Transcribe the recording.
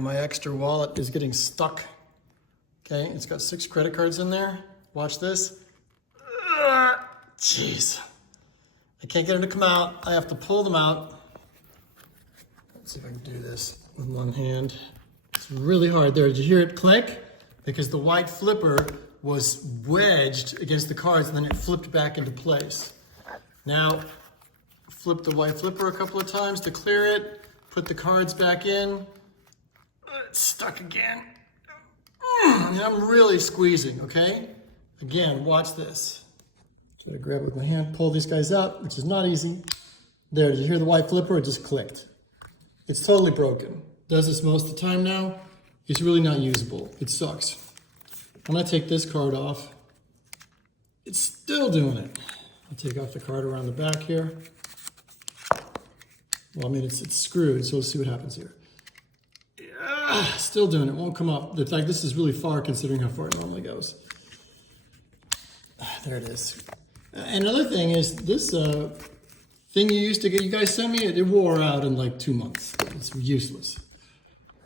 My Ekster wallet is getting stuck. Okay, it's got 6 credit cards in there. Watch this. Jeez. I can't get them to come out. I have to pull them out. Let's see if I can do this with one hand. It's really hard there. Did you hear it click? Because the white flipper was wedged against the cards and then it flipped back into place. Now, flip the white flipper a couple of times to clear it. Put the cards back in. It's stuck again. And I'm really squeezing, okay? Again, watch this. So I grab it with my hand, pull these guys out, which is not easy. There, did you hear the white flipper? It just clicked. It's totally broken. Does this most of the time now. It's really not usable. It sucks. I'm gonna take this card off. It's still doing it. I'll take off the card around the back here. Well, I mean, it's screwed, so let's see what happens here. Still doing it, won't come up. In fact, this is really far considering how far it normally goes. There it is. Another thing is this thing you used to get, you guys sent me, it wore out in like 2 months. It's useless.